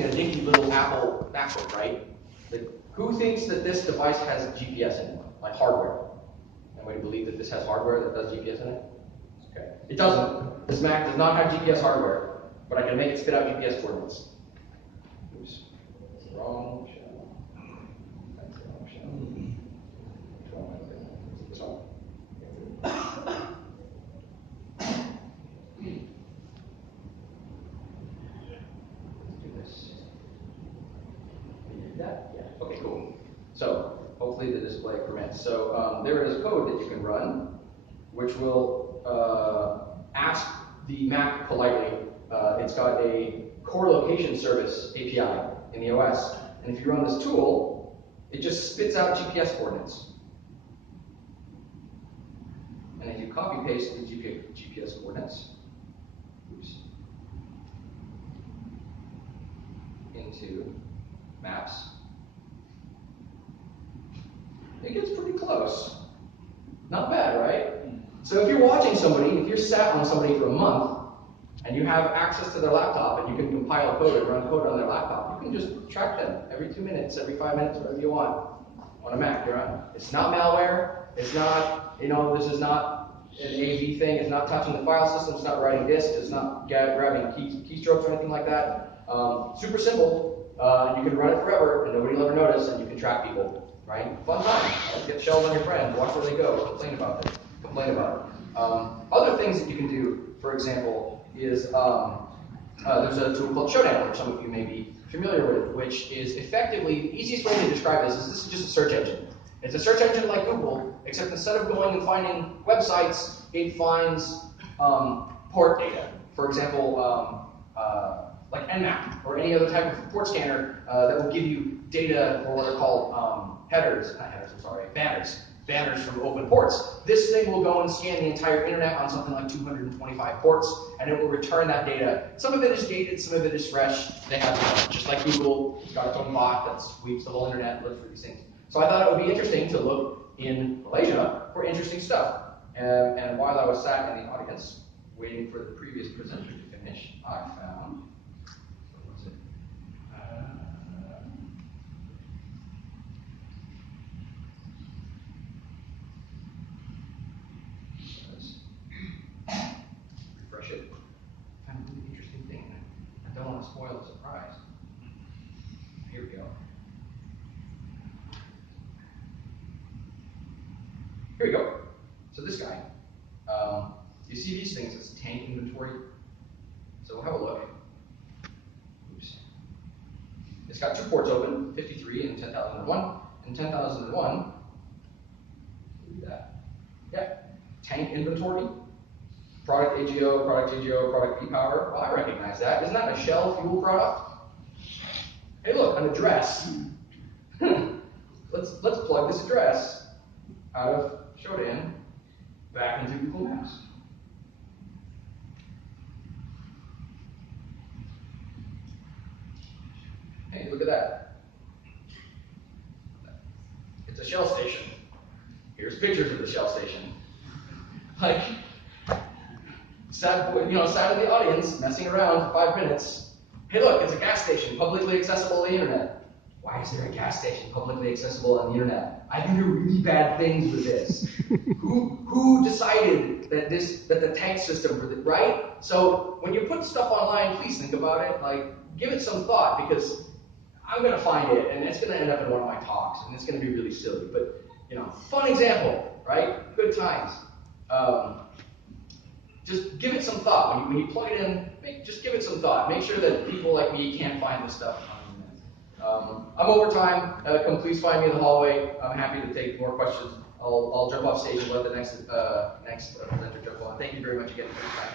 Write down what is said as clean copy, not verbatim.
using a dinky little Apple MacBook, right? Like, who thinks that this device has GPS in it, like hardware? Anybody believe that this has hardware that does GPS in it? Okay. It doesn't. This Mac does not have GPS hardware, but I can make it spit out GPS coordinates. Oops. It's the wrong shell. That's the wrong shell. Which one am I looking at? Is it this one? That? Yeah. Okay, cool. So hopefully the display permits. So there is code that you can run, which will ask the Mac politely. It's got a core location service API in the OS, and if you run this tool, it just spits out GPS coordinates. And if you copy paste the GPS coordinates, oops, into maps, it gets pretty close. Not bad, right? So if you're watching somebody, if you're sat on somebody for a month, and you have access to their laptop, and you can compile code and run code on their laptop, you can just track them every 2 minutes, every 5 minutes, whatever you want on a Mac. You're on. It's not malware. It's not, this is not an AV thing. It's not touching the file system. It's not writing disks. It's not grabbing keystrokes or anything like that. Super simple. You can run it forever, and nobody will ever notice, and you can track people. Right? Fun time. Get shells on your friends. Watch where they go. Complain about it. Other things that you can do, for example, is there's a tool called Shodan, which some of you may be familiar with, which is effectively, the easiest way to describe this is just a search engine. It's a search engine like Google, except instead of going and finding websites, it finds port data. For example, like Nmap or any other type of port scanner that will give you data for what are called banners from open ports. This thing will go and scan the entire internet on something like 225 ports, and it will return that data. Some of it is dated, some of it is fresh. They have, just like Google, it's got its own bot that sweeps the whole internet and looks for these things. So I thought it would be interesting to look in Malaysia for interesting stuff. And while I was sat in the audience, waiting for the previous presenter to finish, I found, what was it? Refresh it. I found a really interesting thing. I don't want to spoil the surprise. Here we go. Here we go. So this guy, you see these things as tank inventory. So we'll have a look. Oops. It's got 2 ports open, 53 and 10,001. And 10,001, look at that. Yeah, tank inventory, product AGO, product E-Power. Well, I recognize that. Isn't that a Shell fuel product? Hey, look, an address. Let's plug this address out of Shodan back into Google Maps. Hey, look at that. It's a Shell station. Here's pictures of the Shell station. Like, sat in the audience, messing around for 5 minutes. Hey, look, it's a gas station, publicly accessible on the internet. Why is there a gas station publicly accessible on the internet? I can do really bad things with this. Who decided that the tank system, right? So when you put stuff online, please think about it. Like, give it some thought, because I'm going to find it, and it's going to end up in one of my talks, and it's going to be really silly. But fun example, right? Good times. Just give it some thought when you plug it in. Just give it some thought. Make sure that people like me can't find this stuff. I'm over time. Please find me in the hallway. I'm happy to take more questions. I'll jump off stage and let the next presenter jump on. Thank you very much again for your time.